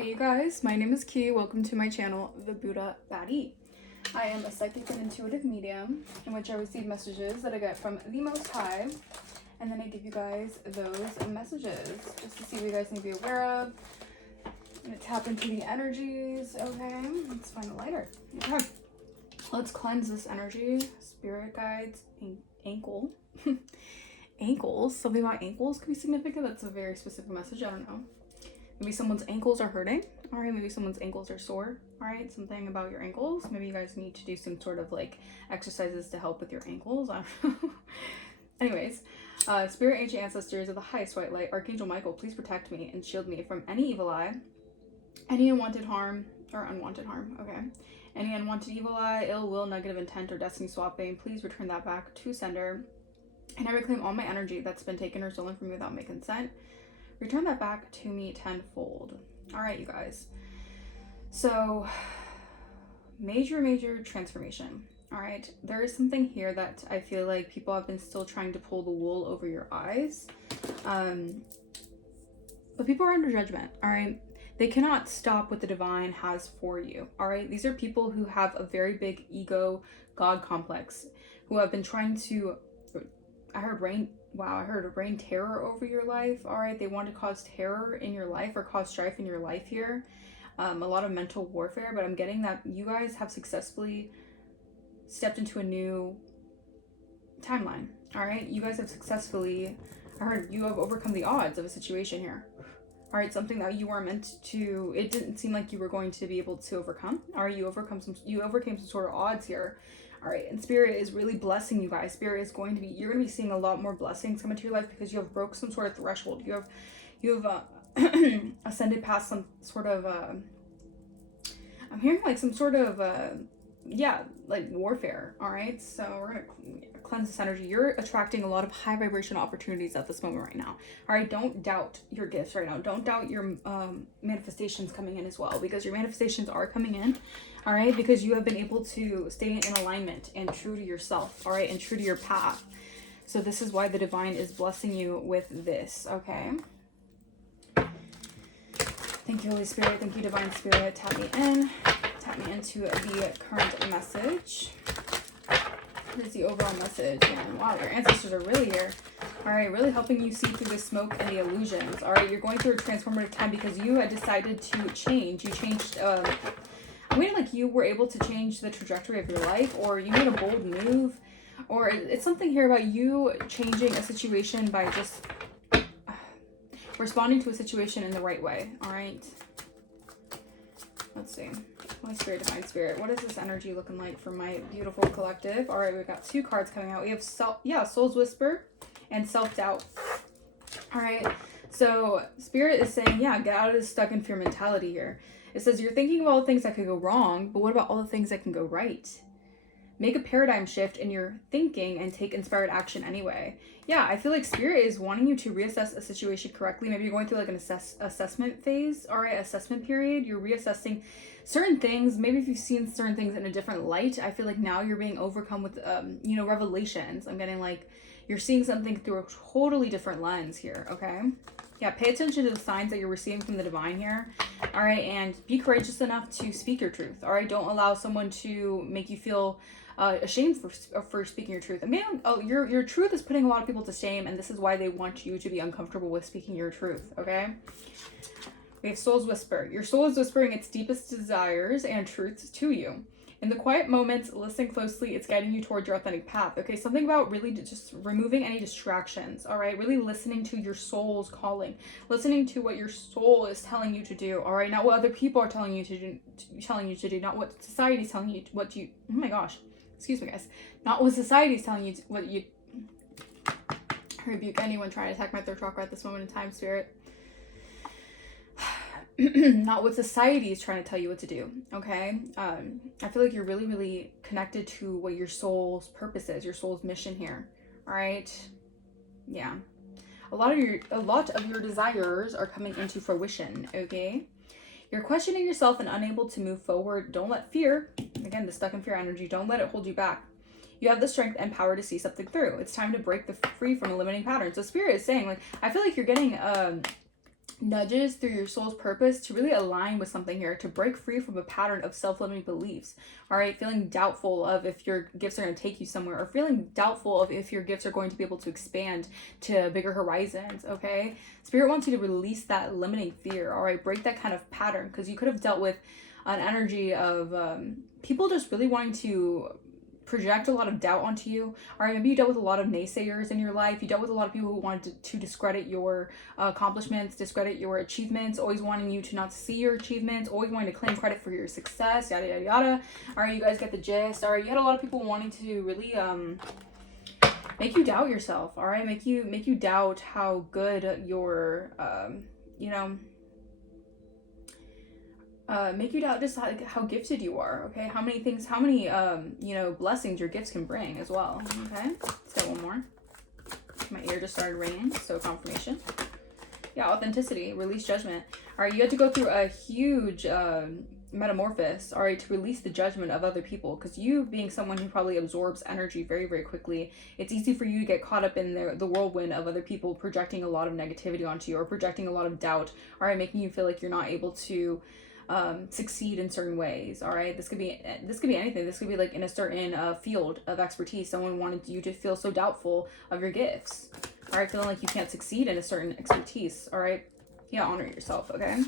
Hey you guys, my name is Ki. Welcome to my channel, The Buddha Baddie. I am a psychic and intuitive medium in which I receive messages that I get from the Most High, and then I give you guys those messages just to see what you guys need to be aware of. I'm gonna tap into the energies. Okay, let's find a lighter. Okay, let's cleanse this energy. Spirit guides, ankle. Ankles, something about ankles could be significant. That's a very specific message. I don't know. Maybe someone's ankles are hurting. All right, maybe someone's ankles are sore. All right, something about your ankles. Maybe you guys need to do some sort of like exercises to help with your ankles. I don't know. Anyways, spirit, ancient ancestors of the highest white light, Archangel Michael, please protect me and shield me from any evil eye, any unwanted harm or unwanted harm. Okay, any unwanted evil eye, ill will, negative intent, or destiny swapping. Please return that back to sender. And I reclaim all my energy that's been taken or stolen from me without my consent. Return that back to me tenfold. All right, you guys. So, major transformation. All right, there is something here that I feel like people have been still trying to pull the wool over your eyes. But people are under judgment, all right? They cannot stop what the divine has for you, all right? These are people who have a very big ego, God complex, who have been trying to, I heard rain terror over your life. All right, they want to cause terror in your life or cause strife in your life here. A lot of mental warfare, but I'm getting that you guys have successfully stepped into a new timeline. All right, you guys have successfully, I heard you have overcome the odds of a situation here. All right, something that you were meant to, it didn't seem like you were going to be able to overcome. All right, you overcame some sort of odds here. All right, and Spirit is really blessing you guys. Spirit is going to be, you're going to be seeing a lot more blessings come into your life because you have broke some sort of threshold. You have ascended past some sort of, I'm hearing like some sort of, like warfare. All right, so we're going to cleanse this energy. You're attracting a lot of high vibration opportunities at this moment right now. All right, don't doubt your gifts right now. Don't doubt your manifestations coming in as well, because your manifestations are coming in. All right, because you have been able to stay in alignment and true to yourself. All right, and true to your path. So this is why the divine is blessing you with this. Okay, thank you, Holy Spirit. Thank you, Divine Spirit. Tap me into the current message. What is the overall message? And wow, your ancestors are really here. All right, really helping you see through the smoke and the illusions. All right, you're going through a transformative time because you had decided to change. You changed, I mean, like you were able to change the trajectory of your life, or you made a bold move, or it's something here about you changing a situation by just responding to a situation in the right way. All right, let's see. Holy Spirit, Divine Spirit, what is this energy looking like for my beautiful collective? All right, we've got two cards coming out. We have Soul's Whisper and Self-Doubt. All right, so Spirit is saying, yeah, get out of this stuck in fear mentality here. It says you're thinking of all the things that could go wrong, but what about all the things that can go right? Make a paradigm shift in your thinking and take inspired action anyway. Yeah, I feel like Spirit is wanting you to reassess a situation correctly. Maybe you're going through like an assessment phase, all right, assessment period. You're reassessing certain things. Maybe if you've seen certain things in a different light, I feel like now you're being overcome with, revelations. I'm getting like you're seeing something through a totally different lens here, okay? Yeah, pay attention to the signs that you're receiving from the divine here. All right, and be courageous enough to speak your truth. All right, don't allow someone to make you feel ashamed for speaking your truth. I mean, your truth is putting a lot of people to shame, and this is why they want you to be uncomfortable with speaking your truth, okay? We have Soul's Whisper. Your soul is whispering its deepest desires and truths to you. In the quiet moments, listen closely. It's guiding you towards your authentic path. Okay, something about really just removing any distractions. All right, really listening to your soul's calling, listening to what your soul is telling you to do. All right, not what other people are telling you to do, not what society is telling you what you. Oh my gosh, excuse me, guys. Not what society is telling you what you. I rebuke anyone trying to attack my third chakra at this moment in time, Spirit. Not what society is trying to tell you what to do, okay? I feel like you're really connected to what your soul's purpose is, your soul's mission here, all right? Yeah. A lot of your desires are coming into fruition, okay? You're questioning yourself and unable to move forward. Don't let fear, again, the stuck in fear energy, don't let it hold you back. You have the strength and power to see something through. It's time to break free from limiting patterns. So Spirit is saying, like, I feel like you're getting nudges through your soul's purpose to really align with something here, to break free from a pattern of self-limiting beliefs. All right, feeling doubtful of if your gifts are going to take you somewhere, or feeling doubtful of if your gifts are going to be able to expand to bigger horizons. Okay, Spirit wants you to release that limiting fear. All right, break that kind of pattern, because you could have dealt with an energy of people just really wanting to project a lot of doubt onto you. All right, maybe you dealt with a lot of naysayers in your life. You dealt with a lot of people who wanted to discredit your accomplishments, discredit your achievements, always wanting you to not see your achievements, always wanting to claim credit for your success, yada yada yada. All right, you guys get the gist. All right, you had a lot of people wanting to really make you doubt yourself. All right, make you doubt how good your make you doubt just how gifted you are. Okay, how many blessings your gifts can bring as well. Okay, let's get one more. My ear just started ringing, so confirmation. Yeah, authenticity, release judgment. All right, you had to go through a huge metamorphosis, all right, to release the judgment of other people, because you being someone who probably absorbs energy very, very quickly, it's easy for you to get caught up in the whirlwind of other people projecting a lot of negativity onto you, or projecting a lot of doubt, all right, making you feel like you're not able to succeed in certain ways. All right, this could be anything. This could be like in a certain field of expertise. Someone wanted you to feel so doubtful of your gifts. All right, feeling like you can't succeed in a certain expertise. All right, yeah, honor yourself. Okay,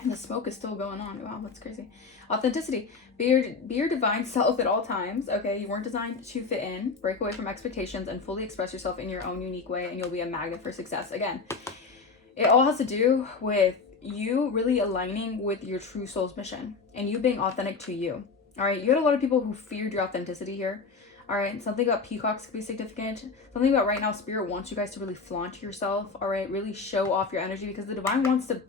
and the smoke is still going on. Wow, that's crazy. Authenticity, be your divine self at all times. Okay, you weren't designed to fit in. Break away from expectations and fully express yourself in your own unique way, and you'll be a magnet for success. Again, it all has to do with you really aligning with your true soul's mission and you being authentic to you. All right, you had a lot of people who feared your authenticity here. All right, something about peacocks could be significant. Something about right now, Spirit wants you guys to really flaunt yourself. All right, really show off your energy, because the divine wants to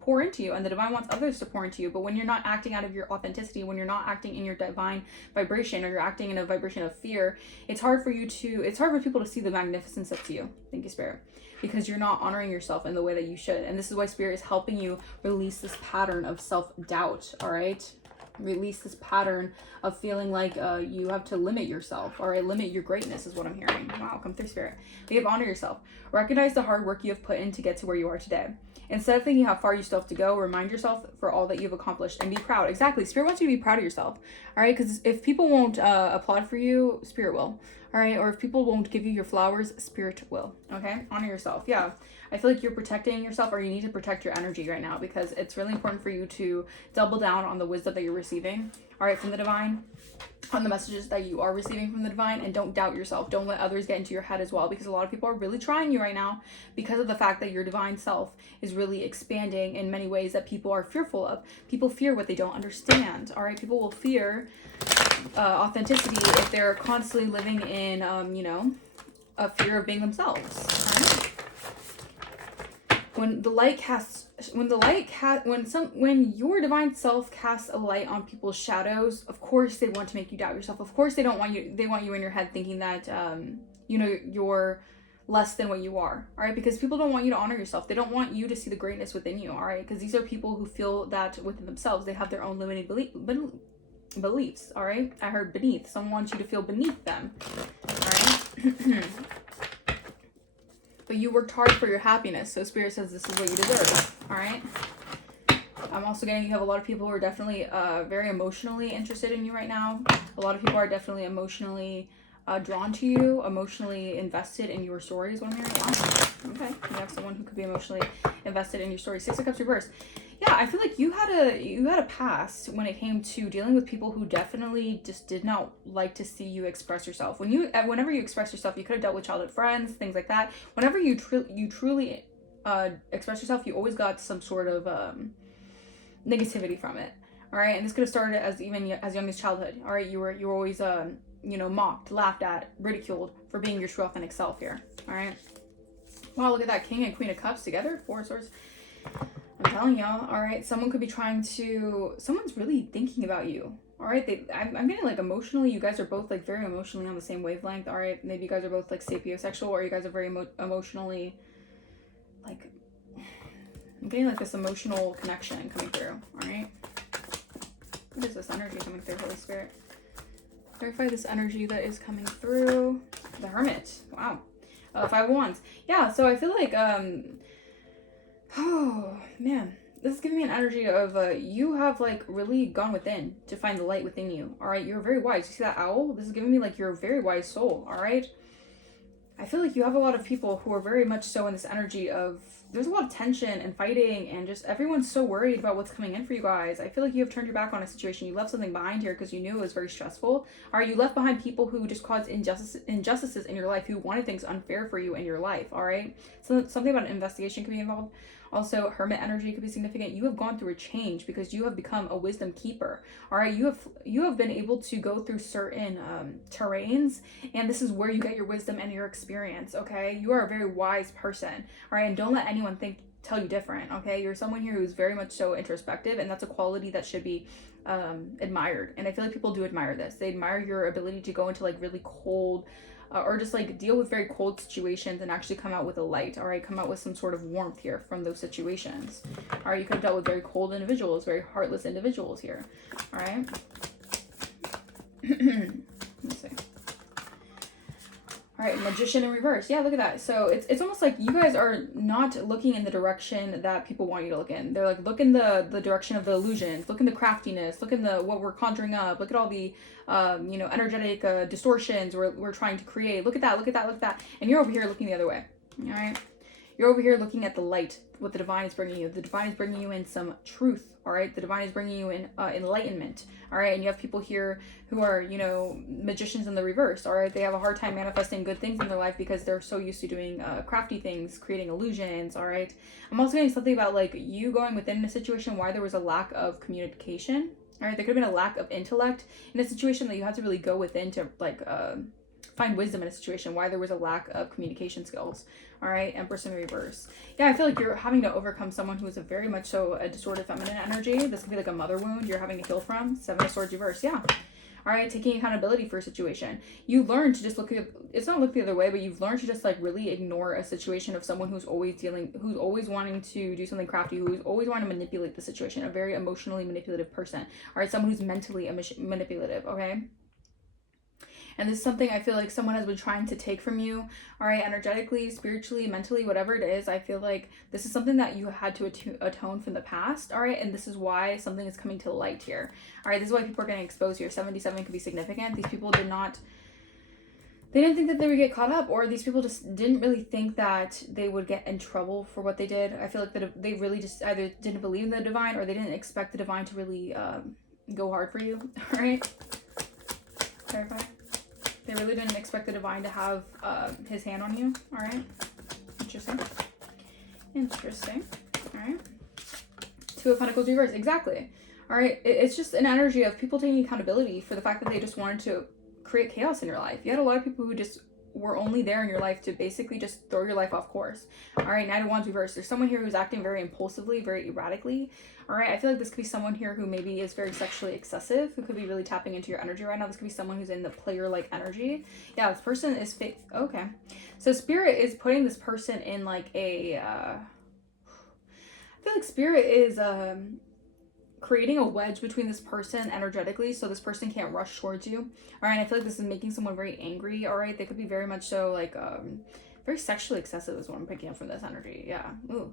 pour into you and the divine wants others to pour into you. But when you're not acting out of your authenticity, when you're not acting in your divine vibration, or you're acting in a vibration of fear, it's hard for people to see the magnificence that's you. Thank you, Spirit. Because you're not honoring yourself in the way that you should. And this is why Spirit is helping you release this pattern of self-doubt, all right? Release this pattern of feeling like you have to limit yourself, all right? Limit your greatness is what I'm hearing. Wow, come through, Spirit. We have honor yourself. Recognize the hard work you have put in to get to where you are today. Instead of thinking how far you still have to go, remind yourself for all that you've accomplished and be proud. Exactly. Spirit wants you to be proud of yourself, all right? Because if people won't applaud for you, Spirit will. All right, or if people won't give you your flowers, Spirit will. Okay, honor yourself. Yeah, I feel like you're protecting yourself, or you need to protect your energy right now, because it's really important for you to double down on the wisdom that you're receiving, all right, from the divine, on the messages that you are receiving from the divine, and don't doubt yourself. Don't let others get into your head as well, because a lot of people are really trying you right now because of the fact that your divine self is really expanding in many ways that people are fearful of. People fear what they don't understand. All right, people will fear authenticity if they're constantly living in a fear of being themselves. Right? When your divine self casts a light on people's shadows, of course they want to make you doubt yourself. Of course they want you in your head thinking that you're less than what you are. All right, because people don't want you to honor yourself. They don't want you to see the greatness within you. All right, because these are people who feel that within themselves. They have their own limiting beliefs. All right, I heard beneath. Someone wants you to feel beneath them. All right. But you worked hard for your happiness, so Spirit says this is what you deserve. All right. I'm also getting you have a lot of people who are definitely very emotionally interested in you right now. A lot of people are definitely emotionally drawn to you, emotionally invested in your stories. What I'm hearing. Wow. Okay, you have someone who could be emotionally invested in your story. 6 of Cups reversed. Yeah, I feel like you had a past when it came to dealing with people who definitely just did not like to see you express yourself. Whenever you express yourself, you could have dealt with childhood friends, things like that. Whenever you truly express yourself, you always got some sort of negativity from it. All right, and this could have started as young as childhood. All right, you were always mocked, laughed at, ridiculed for being your true authentic self here. All right. Wow, look at that King and Queen of Cups together. 4 of Swords. I'm telling y'all, all right, someone's really thinking about you. All right, I'm getting like emotionally, you guys are both like very emotionally on the same wavelength. All right, maybe you guys are both like sapiosexual, or you guys are very emotionally, like, I'm getting like this emotional connection coming through. All right, what is this energy coming through, Holy Spirit? Clarify this energy that is coming through. The Hermit. Wow. 5 of Wands. Yeah, so I feel like Oh, man. This is giving me an energy of you have like really gone within to find the light within you. All right, you're very wise. You see that owl? This is giving me like you're a very wise soul. All right, I feel like you have a lot of people who are very much so in this energy of there's a lot of tension and fighting and just everyone's so worried about what's coming in for you guys. I feel like you have turned your back on a situation. You left something behind here because you knew it was very stressful. All right, you left behind people who just caused injustices in your life, who wanted things unfair for you in your life. All right, so something about an investigation could be involved. Also, hermit energy could be significant. You have gone through a change because you have become a wisdom keeper. All right, you have been able to go through certain terrains, and this is where you get your wisdom and your experience. Okay, you are a very wise person. All right, and don't let anyone tell you different. Okay, you're someone here who's very much so introspective, and that's a quality that should be admired. And I feel like people do admire this. They admire your ability to go into like really cold. Or just like deal with very cold situations and actually come out with a light. All right, come out with some sort of warmth here from those situations. All right, you could have dealt with very cold individuals, very heartless individuals here. All right. Let's see. All right, magician in reverse. Yeah, look at that. So it's almost like you guys are not looking in the direction that people want you to look in. They're like, look in the direction of the illusions. Look in the craftiness. Look in the what we're conjuring up. Look at all the energetic distortions we're trying to create. Look at that. Look at that. Look at that. And you're over here looking the other way. All right. You're over here looking at the light, what the divine is bringing you. The divine is bringing you in some truth, all right? The divine is bringing you in enlightenment, all right? And you have people here who are, magicians in the reverse, all right? They have a hard time manifesting good things in their life because they're so used to doing crafty things, creating illusions, all right? I'm also getting something about, like, you going within a situation why there was a lack of communication, all right? There could have been a lack of intellect in a situation that you had to really go within to, like, find wisdom in a situation, why there was a lack of communication skills. All right, Empress in reverse. Yeah, I feel like you're having to overcome someone who is a very much so a distorted feminine energy. This could be like a mother wound you're having to heal from. Seven of Swords reverse. Yeah. All right, taking accountability for a situation. You learn to just it's not look the other way, but you've learned to just like really ignore a situation of someone who's always wanting to do something crafty, who's always wanting to manipulate the situation, a very emotionally manipulative person. All right, someone who's mentally manipulative, okay? And this is something I feel like someone has been trying to take from you, all right, energetically, spiritually, mentally, whatever it is. I feel like this is something that you had to atone from the past, all right, and this is why something is coming to light here, all right. This is why people are getting exposed here. 77 could be significant. These people didn't think that they would get caught up, or these people just didn't really think that they would get in trouble for what they did. I feel like that they really just either didn't believe in the divine or they didn't expect the divine to really go hard for you, all right. Clarify. They really didn't expect the divine to have his hand on you. All right. Interesting. Interesting. All right. Two of Pentacles reverse. Exactly. All right. It's just an energy of people taking accountability for the fact that they just wanted to create chaos in your life. You had a lot of people who just were only there in your life to basically just throw your life off course. All right. Knight of Wands reverse. There's someone here who's acting very impulsively, very erratically. All right, I feel like this could be someone here who maybe is very sexually excessive, who could be really tapping into your energy right now. This could be someone who's in the player-like energy. Yeah, this person is fake. Okay. So Spirit is putting this person in like I feel like Spirit is creating a wedge between this person energetically so this person can't rush towards you. All right, I feel like this is making someone very angry. All right, they could be very much so like very sexually excessive is what I'm picking up from this energy. Yeah. Ooh.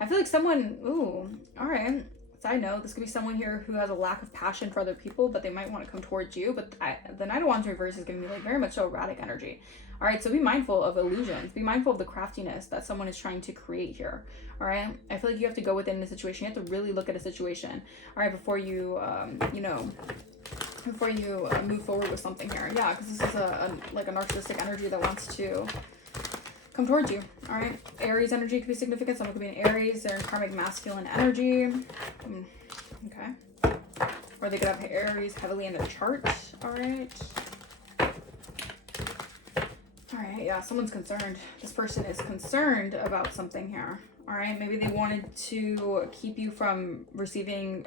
I feel like someone, all right. Side note, this could be someone here who has a lack of passion for other people, but they might want to come towards you. But the Knight of Wands reverse is giving me like very much so erratic energy. All right, so be mindful of illusions. Be mindful of the craftiness that someone is trying to create here. All right, I feel like you have to go within the situation. You have to really look at a situation. All right, before you, move forward with something here. Yeah, because this is like a narcissistic energy that wants to come towards you. All right, Aries energy could be significant. Someone could be an Aries. They're in karmic masculine energy. Okay. Or they could have Aries heavily in their chart. All right. All right, yeah, someone's concerned. This person is concerned about something here. All right, maybe they wanted to keep you from receiving,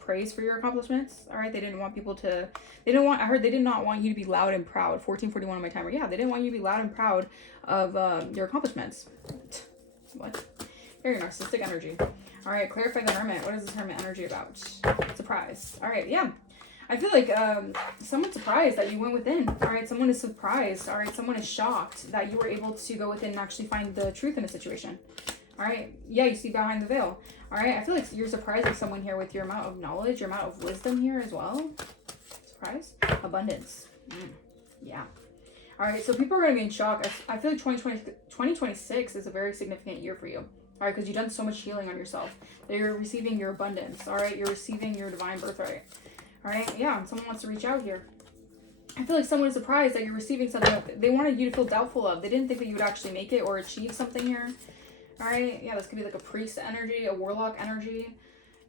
praise for your accomplishments. All right, they didn't want people to, I heard they did not want you to be loud and proud. 1441 on my timer. Yeah, they didn't want you to be loud and proud of your accomplishments. What? Very narcissistic energy. All right, clarify the Hermit. What is this Hermit energy about? Surprise. All right, yeah. I feel like someone's surprised that you went within. All right, someone is surprised. All right, someone is shocked that you were able to go within and actually find the truth in a situation. All right. Yeah, you see behind the veil. All right. I feel like you're surprising someone here with your amount of knowledge, your amount of wisdom here as well. Surprise. Abundance. Yeah. All right. So people are going to be in shock. I feel like 2026 is a very significant year for you. All right. Because you've done so much healing on yourself. That you're receiving your abundance. All right. You're receiving your divine birthright. All right. Yeah. And someone wants to reach out here. I feel like someone is surprised that you're receiving something that they wanted you to feel doubtful of. They didn't think that you would actually make it or achieve something here. All right. Yeah, this could be like a priest energy, a warlock energy.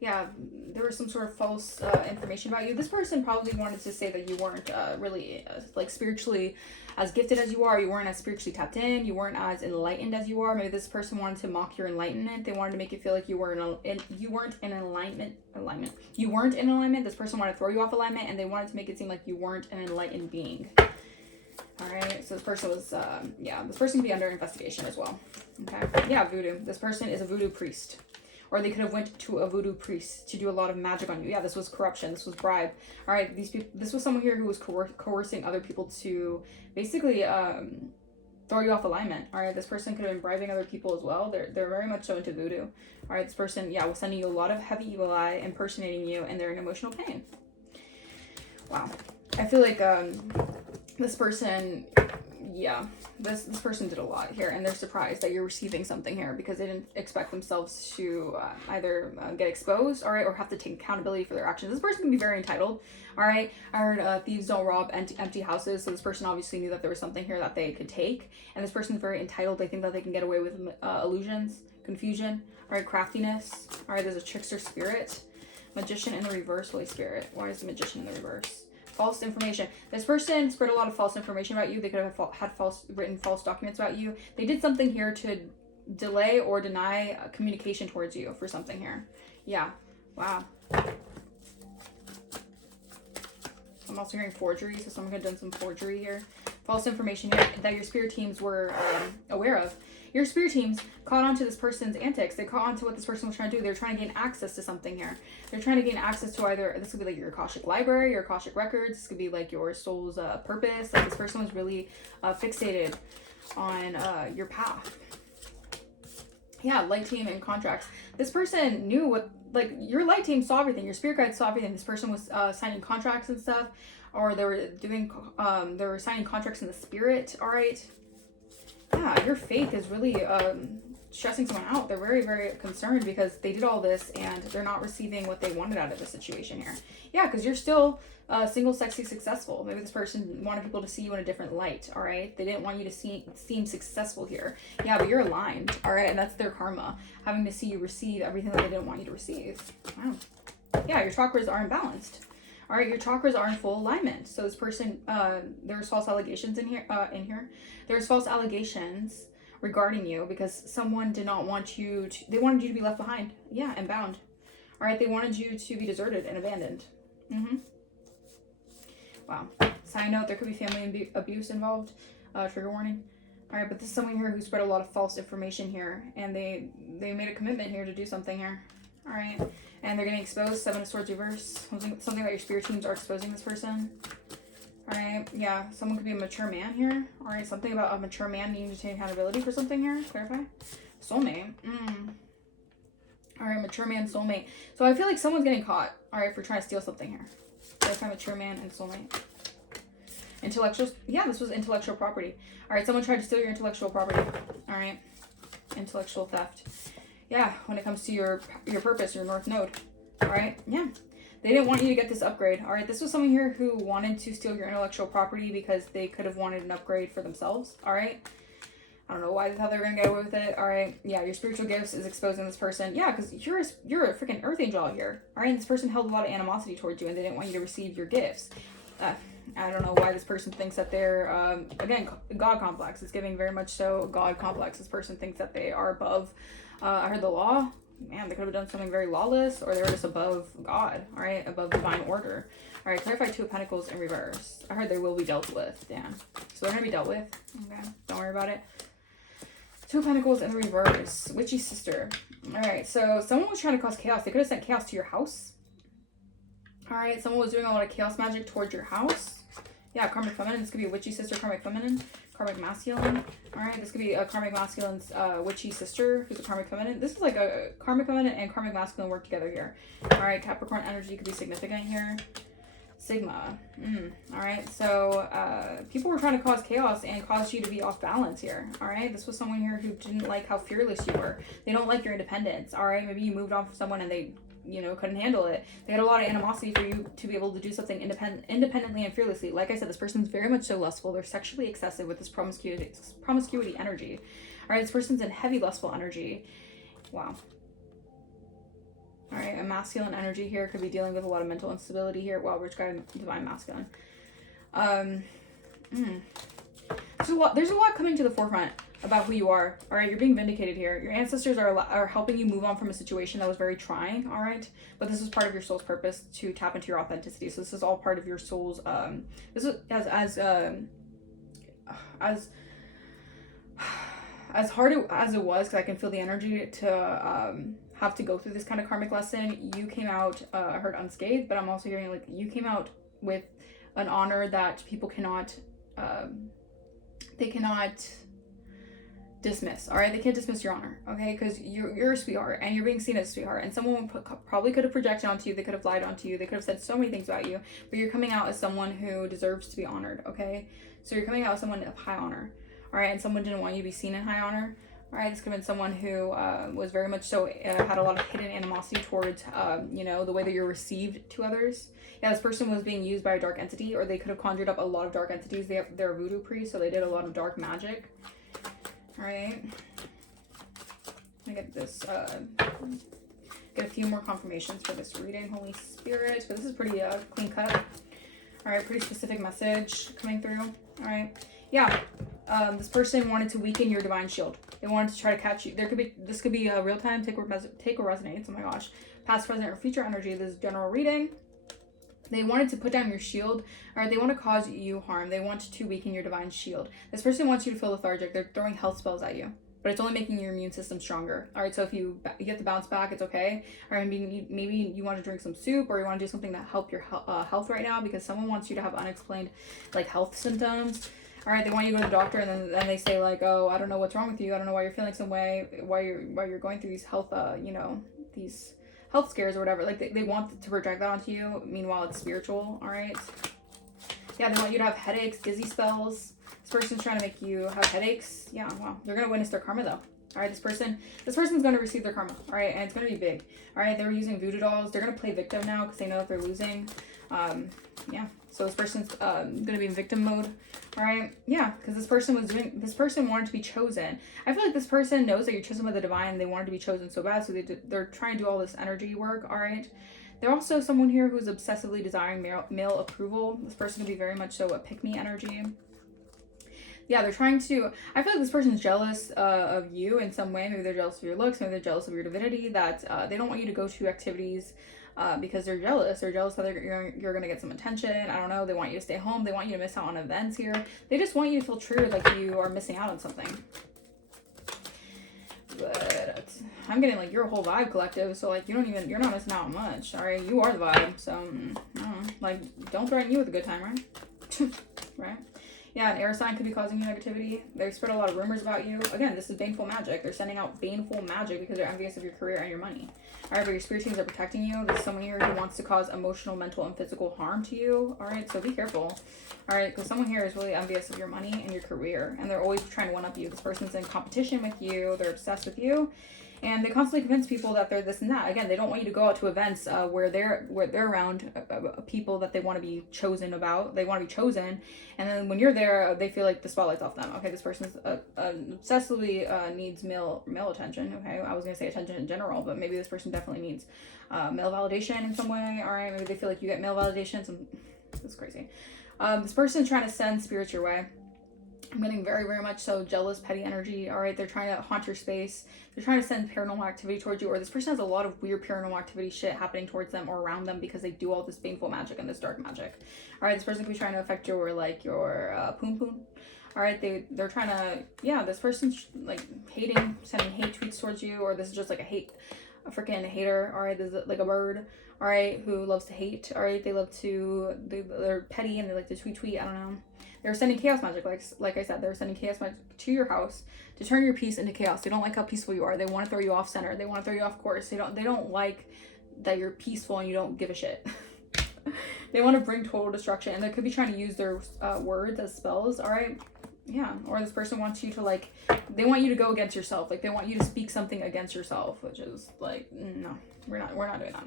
Yeah, there was some sort of false information about you. This person probably wanted to say that you weren't really like spiritually as gifted as you are. You weren't as spiritually tapped in. You weren't as enlightened as you are. Maybe this person wanted to mock your enlightenment. They wanted to make you feel like you weren't in alignment. You weren't in alignment. This person wanted to throw you off alignment, and they wanted to make it seem like you weren't an enlightened being. All right. So this person was, this person can be under investigation as well. Okay. Yeah, voodoo. This person is a voodoo priest. Or they could have went to a voodoo priest to do a lot of magic on you. Yeah, this was corruption. This was bribe. All right, this was someone here who was coercing other people to basically throw you off alignment. All right, this person could have been bribing other people as well. They're very much so into voodoo. All right, this person, yeah, was sending you a lot of heavy evil eye, impersonating you, and they're in emotional pain. Wow. I feel like this person, yeah, this person did a lot here, and they're surprised that you're receiving something here because they didn't expect themselves to either get exposed, all right, or have to take accountability for their actions. This person can be very entitled, all right. I heard thieves don't rob empty houses, so this person obviously knew that there was something here that they could take, and this person's very entitled. They think that they can get away with illusions, confusion, all right, craftiness, all right. There's a trickster spirit, magician in the reverse, Holy Spirit. Why is the magician in the reverse? False information. This person spread a lot of false information about you. They could have had written false documents about you. They did something here to delay or deny communication towards you for something here. Yeah. Wow. I'm also hearing forgery, so someone could have done some forgery here. False information here that your spirit teams were aware of. Your spirit teams caught on to this person's antics. They caught on to what this person was trying to do. They're trying to gain access to something here. They're trying to gain access to either, this could be like your Akashic library, your Akashic records. This could be like your soul's purpose. Like this person was really fixated on your path. Yeah, light team and contracts. This person knew what, like your light team saw everything. Your spirit guide saw everything. This person was signing contracts and stuff, or they were doing, they were signing contracts in the spirit. All right. Yeah, your faith is really stressing someone out. They're very, very concerned because they did all this and they're not receiving what they wanted out of the situation here. Yeah, because you're still single, sexy, successful. Maybe this person wanted people to see you in a different light, all right? They didn't want you to seem successful here. Yeah, but you're aligned, all right? And that's their karma, having to see you receive everything that they didn't want you to receive. Wow. Yeah, your chakras are imbalanced. All right, your chakras are in full alignment. So this person, there's false allegations in here. There's false allegations regarding you because someone did not want you to, they wanted you to be left behind. Yeah, and bound. All right, they wanted you to be deserted and abandoned. Wow. Side note, there could be family abuse involved. Trigger warning. All right, but this is someone here who spread a lot of false information here, and they made a commitment here to do something here. All right, and they're getting exposed. 7 of Swords reverse. Something about your spirit teams are exposing this person. All right, yeah, someone could be a mature man here. All right, something about a mature man needing to take accountability for something here. Clarify. Soulmate. All right, mature man, soulmate. So I feel like someone's getting caught. All right, for trying to steal something here. Clarify, mature man and soulmate. Intellectual. Yeah, this was intellectual property. All right, someone tried to steal your intellectual property. All right, intellectual theft. Yeah, when it comes to your purpose, your North Node. All right, yeah. They didn't want you to get this upgrade. All right, this was someone here who wanted to steal your intellectual property because they could have wanted an upgrade for themselves. All right. I don't know why they thought they were going to get away with it. All right. Yeah, your spiritual gifts is exposing this person. Yeah, because you're a freaking earth angel out here. All right, and this person held a lot of animosity towards you and they didn't want you to receive your gifts. I don't know why this person thinks that they're, again, God complex. It's giving very much so God complex. This person thinks that they are above, I heard the law. Man, they could have done something very lawless, or they were just above God, all right, above divine order. All right, clarify 2 of Pentacles in reverse. I heard they will be dealt with. Damn. So they're going to be dealt with. Okay, don't worry about it. 2 of Pentacles in the reverse. Witchy sister. All right, so someone was trying to cause chaos. They could have sent chaos to your house. All right, someone was doing a lot of chaos magic towards your house. Yeah, karmic feminine. This could be a witchy sister, karmic feminine. karmic masculine. All right, this could be a karmic masculine's witchy sister who's a karmic feminine. This is like a karmic feminine and karmic masculine work together here. All right, Capricorn energy could be significant here. Sigma. All right, so people were trying to cause chaos and cause you to be off balance here. All right, this was someone here who didn't like how fearless you were. They don't like your independence. All right, maybe you moved on from someone and they, you know, couldn't handle it. They had a lot of animosity for you to be able to do something independently and fearlessly. Like I said, this person's very much so lustful. They're sexually excessive with this promiscuity energy. All right, this person's in heavy lustful energy. Wow. All right, a masculine energy here could be dealing with a lot of mental instability here. Wow, rich guy, divine masculine. There's a lot coming to the forefront about who you are. All right, you're being vindicated here. Your ancestors are helping you move on from a situation that was very trying. All right, but this is part of your soul's purpose to tap into your authenticity. So this is all part of your soul's. This is as hard as it was, because I can feel the energy to have to go through this kind of karmic lesson. You came out, I heard unscathed, but I'm also hearing like you came out with an honor that people cannot, they cannot dismiss. All right, they can't dismiss your honor, okay? Because you're a sweetheart and you're being seen as a sweetheart, and someone probably could have projected onto you. They could have lied onto you. They could have said so many things about you, but you're coming out as someone who deserves to be honored, okay? So you're coming out as someone of high honor, all right? And someone didn't want you to be seen in high honor. All right, this could have been someone who was very much so, had a lot of hidden animosity towards, you know, the way that you're received to others. Yeah, this person was being used by a dark entity, or they could have conjured up a lot of dark entities. They're a voodoo priest, so they did a lot of dark magic. All right. I get this, get a few more confirmations for this reading, Holy Spirit. But this is pretty clean cut. All right, pretty specific message coming through. All right. Yeah. This person wanted to weaken your divine shield. They wanted to try to catch you. This could be a real time take or resonates. Oh my gosh. Past, present, or future energy. This is general reading. They wanted to put down your shield. All right. They want to cause you harm. They want to weaken your divine shield. This person wants you to feel lethargic. They're throwing health spells at you, but it's only making your immune system stronger. All right. So if you get to bounce back, it's okay. All right. Maybe you want to drink some soup, or you want to do something that help your health right now, because someone wants you to have unexplained like health symptoms. All right, they want you to go to the doctor, and then they say like, oh, I don't know what's wrong with you. I don't know why you're feeling some way, why you're going through these health, you know, these health scares or whatever. Like they want to project that onto you. Meanwhile, it's spiritual. All right. Yeah, they want you to have headaches, dizzy spells. This person's trying to make you have headaches. Yeah, wow. They're gonna witness their karma though. All right, this person's going to receive their karma. All right, and it's going to be big. All right, they were using voodoo dolls. They're going to play victim now because they know that they're losing. Yeah, so this person's going to be in victim mode. All right, yeah, because this person wanted to be chosen. I feel like this person knows that you're chosen by the divine, and they wanted to be chosen so bad, so they're trying to do all this energy work. All right. They're also someone here who's obsessively desiring male approval. This person can be very much so a pick-me energy. Yeah, they're trying to, I feel like this person's jealous of you in some way. Maybe they're jealous of your looks. Maybe they're jealous of your divinity, that they don't want you to go to activities because they're jealous. They're jealous that you're going to get some attention. I don't know. They want you to stay home. They want you to miss out on events here. They just want you to feel true, like you are missing out on something. But I'm getting like you're a whole vibe collective, so like you're not missing out on much. All right, you are the vibe. So I don't know, like don't threaten you with a good time, right? Right. Yeah, an air sign could be causing you negativity. They spread a lot of rumors about you. Again, this is baneful magic. They're sending out baneful magic because they're envious of your career and your money. All right, but your spirit teams are protecting you. There's someone here who wants to cause emotional, mental, and physical harm to you. All right, so be careful. All right, because someone here is really envious of your money and your career, and they're always trying to one-up you. This person's in competition with you. They're obsessed with you. And they constantly convince people that they're this and that. Again, they don't want you to go out to events where they're around people that they want to be chosen about. They want to be chosen, and then when you're there, they feel like the spotlight's off them. Okay, this person's obsessively needs male attention. Okay, I was gonna say attention in general, but maybe this person definitely needs male validation in some way. All right, maybe they feel like you get male validation. That's crazy. This person's trying to send spirits your way. I'm getting very, very much so jealous, petty energy. All right, they're trying to haunt your space. They're trying to send paranormal activity towards you, or this person has a lot of weird paranormal activity shit happening towards them or around them because they do all this baneful magic and this dark magic. All right, this person could be trying to affect your poon poon. All right, they're trying to, yeah, this person's like hating, sending hate tweets towards you, or this is just like a freaking hater. All right, this is like a bird. All right, who loves to hate. All right, they're petty and they like to tweet. I don't know. They're sending chaos magic, like I said, they're sending chaos magic to your house to turn your peace into chaos. They don't like how peaceful you are. They want to throw you off center. They want to throw you off course. They don't like that you're peaceful and you don't give a shit. They want to bring total destruction, and they could be trying to use their words as spells. All right. Yeah, or this person wants you to, like, they want you to go against yourself. Like, they want you to speak something against yourself, which is, like, no, we're not doing that.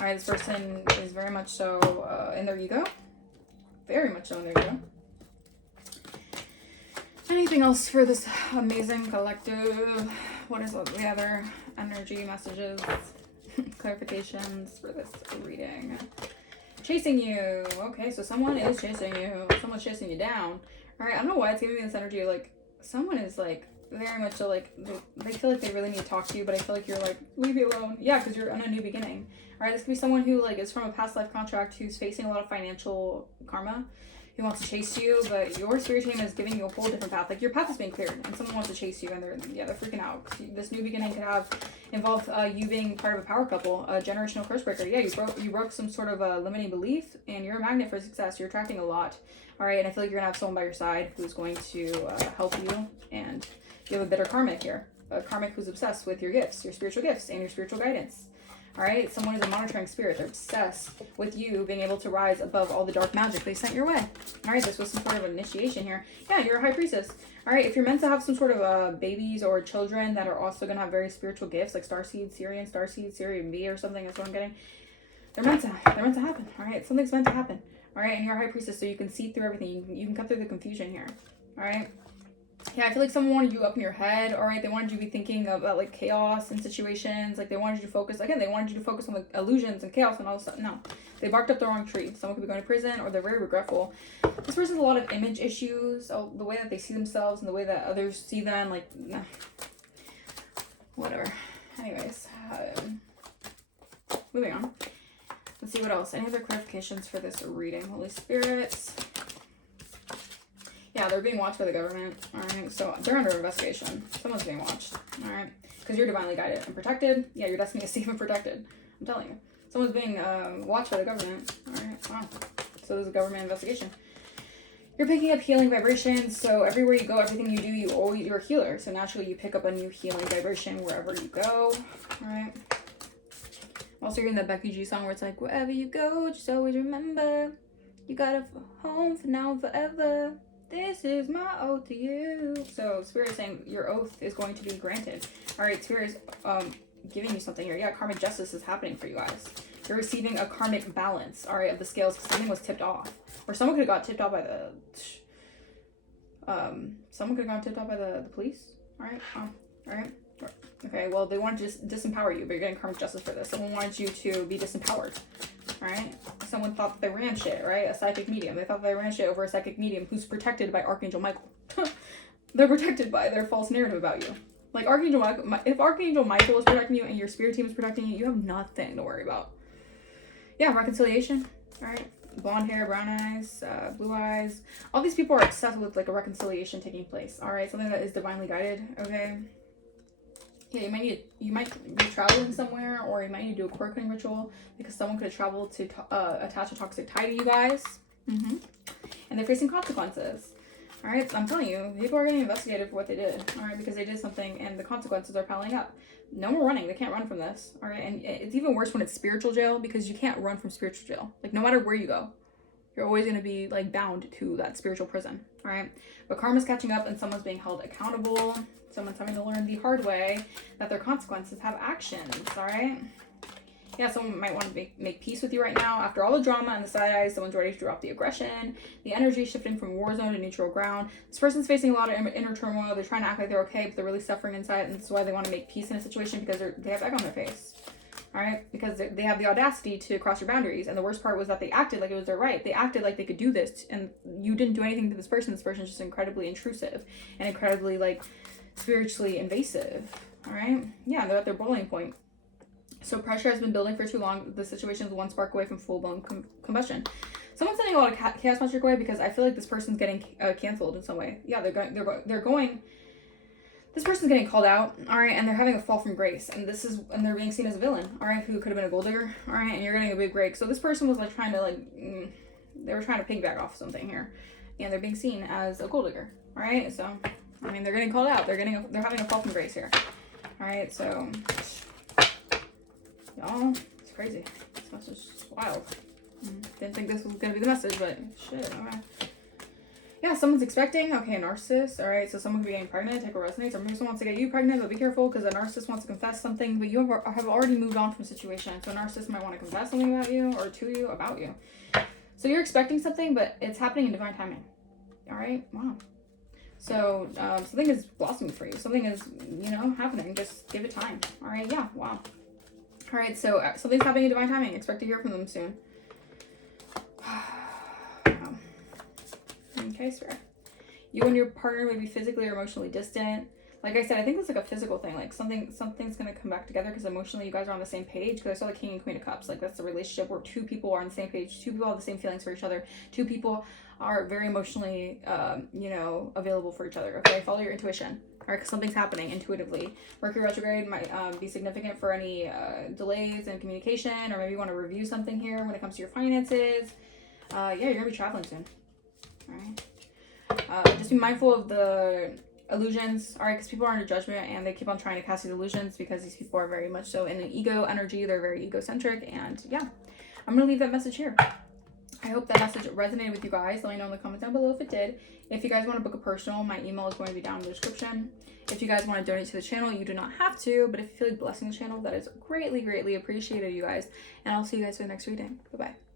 All right, this person is very much so in their ego. Very much so in their ego. Anything else for this amazing collective? What is the other energy messages, clarifications for this reading? Chasing you. Okay, so someone is chasing you. Someone's chasing you down. All right, I don't know why it's giving me this energy. Like, someone is, like, very much so, like, they feel like they really need to talk to you, but I feel like you're like, leave me alone. Yeah, because you're on a new beginning. All right, this could be someone who, like, is from a past life contract, who's facing a lot of financial karma, who wants to chase you, but your spirit team is giving you a whole different path. Like, your path is being cleared, and someone wants to chase you, and they're freaking out. This new beginning could have involved you being part of a power couple, a generational curse breaker. Yeah, you broke some sort of a limiting belief, and you're a magnet for success. You're attracting a lot. All right, and I feel like you're gonna have someone by your side who's going to help you, and you have a bitter karmic here, a karmic who's obsessed with your gifts, your spiritual gifts, and your spiritual guidance. All right, someone is a monitoring spirit. They're obsessed with you being able to rise above all the dark magic they sent your way. All right, this was some sort of initiation here. Yeah, you're a high priestess. All right, if you're meant to have some sort of babies or children that are also gonna have very spiritual gifts, like Starseed, Syrian B or something, that's what I'm getting. They're meant to happen. All right, something's meant to happen. All right, and you're a high priestess, so you can see through everything. You can cut through the confusion here. All right. Yeah, I feel like someone wanted you up in your head. All right, they wanted you to be thinking about, like, chaos and situations. Like, they wanted you to focus. Again, they wanted you to focus on, like, illusions and chaos and all this stuff. No, they barked up the wrong tree. Someone could be going to prison, or they're very regretful. This person has a lot of image issues. Oh, the way that they see themselves and the way that others see them. Like, nah. Whatever. Anyways, moving on. Let's see what else. Any other clarifications for this reading? Holy Spirits. Yeah, they're being watched by the government. All right, so they're under investigation. Someone's being watched. All right, because you're divinely guided and protected. Yeah, your destiny is safe and protected. I'm telling you. Someone's being watched by the government. All right, wow. So there's a government investigation. You're picking up healing vibrations. So everywhere you go, everything you do, you're a healer. So naturally, you pick up a new healing vibration wherever you go. All right. Also, hearing that Becky G song where it's like, wherever you go, just always remember, you got a home for now and forever. This is my oath to you. So Spirit is saying your oath is going to be granted. All right, Spirit is giving you something here. Yeah, karmic justice is happening for you guys. You're receiving a karmic balance, all right, of the scales, because something was tipped off. Or someone could have got tipped off by the... the police. All right, all right. Okay, well, they wanted to disempower you, but you're getting karmic justice for this. Someone wanted you to be disempowered, right? Someone thought that they ran shit, right? A psychic medium. They thought they ran shit over a psychic medium who's protected by Archangel Michael. They're protected by their false narrative about you. Like, Archangel Michael, if Archangel Michael is protecting you and your spirit team is protecting you, you have nothing to worry about. Yeah, reconciliation, all right? Blonde hair, brown eyes, blue eyes. All these people are obsessed with, like, a reconciliation taking place, all right? Something that is divinely guided, okay? Yeah, you might be traveling somewhere, or you might need to do a cord cutting ritual because someone could have traveled to attach a toxic tie to you guys. And they're facing consequences. All right, so I'm telling you, people are getting investigated for what they did. All right, because they did something and the consequences are piling up. No more running. They can't run from this. All right, and it's even worse when it's spiritual jail because you can't run from spiritual jail. Like, no matter where you go, you're always going to be, like, bound to that spiritual prison. All right, but karma's catching up and someone's being held accountable. Someone's having to learn the hard way that their consequences have actions, all right? Yeah, someone might want to make peace with you right now. After all the drama and the side eyes, someone's ready to drop the aggression. The energy is shifting from war zone to neutral ground. This person's facing a lot of inner turmoil. They're trying to act like they're okay, but they're really suffering inside, and that's why they want to make peace in a situation because they have egg on their face, all right? Because they have the audacity to cross your boundaries, and the worst part was that they acted like it was their right. They acted like they could do this, and you didn't do anything to this person. This person's just incredibly intrusive and incredibly, like, spiritually invasive, all right? Yeah, they're at their boiling point. So pressure has been building for too long. The situation is one spark away from full-blown combustion. Someone's sending a lot of chaos magic away because I feel like this person's getting canceled in some way. Yeah, they're going. This person's getting called out, all right, and they're having a fall from grace, and they're being seen as a villain, all right, who could have been a gold digger, all right, and you're getting a big break. So this person was like trying to they were trying to piggyback off something here. and they're being seen as a gold digger. All right, so I mean, they're getting called out. They're having a fall from grace here. All right, so y'all, it's crazy. This message is wild. Didn't think this was gonna be the message, but shit. Okay. Yeah, someone's expecting. Okay, a narcissist. All right, so someone could be getting pregnant. Take what resonates. Or maybe someone wants to get you pregnant, but be careful because a narcissist wants to confess something, but you have already moved on from a situation. So a narcissist might want to confess something about you or to you about you. So you're expecting something, but it's happening in divine timing. All right, wow. So something is blossoming for you. Something is, you know, happening. Just give it time. All right, yeah, wow. All right, so something's happening in divine timing. Expect to hear from them soon. Okay, Spirit. You and your partner may be physically or emotionally distant. Like I said, I think it's like a physical thing. Like something's gonna come back together because emotionally you guys are on the same page. Because I saw the King and Queen of Cups. Like that's the relationship where two people are on the same page. Two people have the same feelings for each other. Two people are very emotionally, you know, available for each other. Okay, follow your intuition. All right, because something's happening intuitively. Mercury retrograde might be significant for any delays in communication, or maybe you want to review something here when it comes to your finances. Yeah, you're gonna be traveling soon. All right. Just be mindful of the illusions, all right, because people are under judgment and they keep on trying to cast these illusions because these people are very much so in an ego energy. They're very egocentric, and yeah, I'm gonna leave that message here. I hope that message resonated with you guys. Let me know in the comments down below if it did. If you guys want to book a personal, my email is going to be down in the description. If you guys want to donate to the channel, you do not have to, but if you feel like blessing the channel, that is greatly, greatly appreciated, you guys. And I'll see you guys for the next reading. Bye-bye.